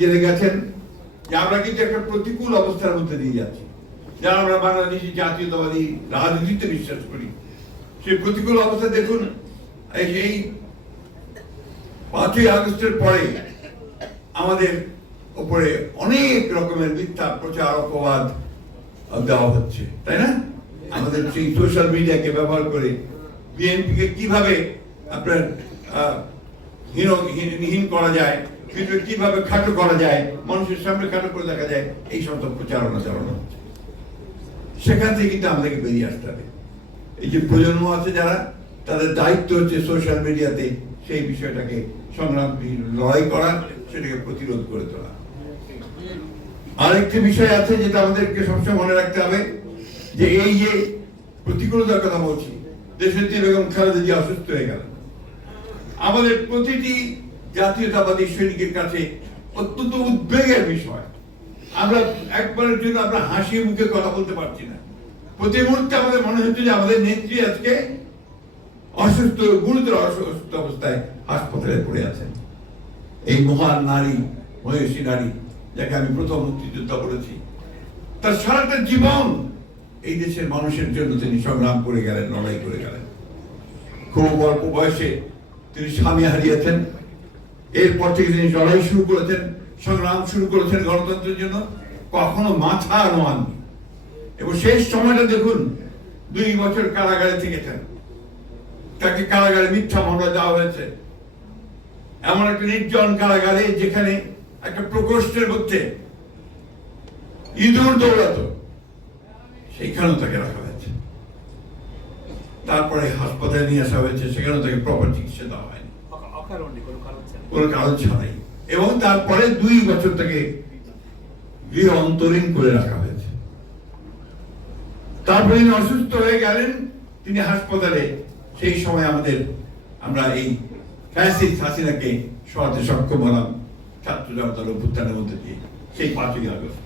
জেনে গেছেন যে আমরা কিন্তু একটা প্রতিকূল অবস্থার মধ্যে দিয়ে যাচ্ছি। যারা আমরা বাংলাদেশি জাতীয়তাবাদী রাজনীতিতে বিশ্বাস করি, সেই প্রতিকূল অবস্থা দেখুন। এই 5ই আগস্টের পরে আমাদের উপরে অনেক রকমের মিথ্যা প্রচার অপবাদ দেওয়া হচ্ছে, তাই না? আমাদের সেই সোশ্যাল মিডিয়াকে ব্যবহার করে বিএনপিকে কিভাবে আপনার হীন করা যায়, কিভাবে খাটো করা যায়, মানুষের সামনে খাটো করে দেখা যায়, এই সমস্ত প্রচারণা চালানো হচ্ছে। সেখান থেকে কিন্তু আমাদেরকে বেরিয়ে আসতে হবে। এই যে প্রজন্ম আছে যারা, তাদের দায়িত্ব হচ্ছে সোশ্যাল মিডিয়াতে সেই বিষয়টাকে সংগ্রাম লড়াই করা, সেটাকে প্রতিরোধ করে তোলা। আরেকটি বিষয় আছে যেটা আমাদেরকে সবসময় মনে রাখতে হবে, যে এই যে প্রতিকূলতার কথা বলছি, দেশনেত্রী বেগম খালেদা জিয়া অসুস্থ হয়ে গেল, আমাদের প্রতিটি জাতীয়তাবাদী সৈনিকের কাছে অত্যন্ত উদ্বেগের বিষয়। আমরা একবারের জন্য আমরা হাসি মুখে কথা বলতে পারছি না। প্রতি মুহূর্তে আমাদের মনে হচ্ছে যে আমাদের নেত্রী আজকে অসুস্থ, গুরুতর অসুস্থ অবস্থায় হাসপাতালে পড়ে আছেন। এই মহান নারী, মহিষী নারী, যাকে আমি প্রথম মুক্তিযোদ্ধা বলেছি, তার সারাটা জীবন এই দেশের মানুষের জন্য তিনি সংগ্রাম করে গেলেন, লড়াই করে গেলেন। খুব অল্প বয়সে তিনি স্বামী হারিয়েছেন। এরপর থেকে তিনি লড়াই শুরু করেছেন, সংগ্রাম শুরু করেছেন গণতন্ত্রের জন্য, কখনো মাথা নোয়াননি। এবং শেষ সময়টা দেখুন, 2 বছর কারাগারে থেকেছেন। তাকে কারাগারে মিথ্যা মামলা দেওয়া হয়েছে, এমন একটা নির্জন কারাগারে যেখানে একটা প্রকোষ্ঠের মধ্যে ইঁদুর দৌড়াতো, সেইখানেও তাকে রাখা হয়েছে। তারপরে হাসপাতালে নিয়ে আসা হয়েছে, সেখানেও তাকে প্রপার চিকিৎসা দেওয়া হয়নি, কোনো কারণ ছাড়াই। এবং তারপরে 2 বছর তাকে গৃহ অন্তরীণ করে রাখা হয়েছে। তারপরে তিনি অসুস্থ হয়ে গেলেন, তিনি হাসপাতালে। সেই সময় আমরা এই ফ্যাসিস্ট হাসিনাকে সরাতে সক্ষম হলাম ছাত্র জনতার অভ্যুত্থানের মধ্যে দিয়ে, সেই 5ই আগস্ট।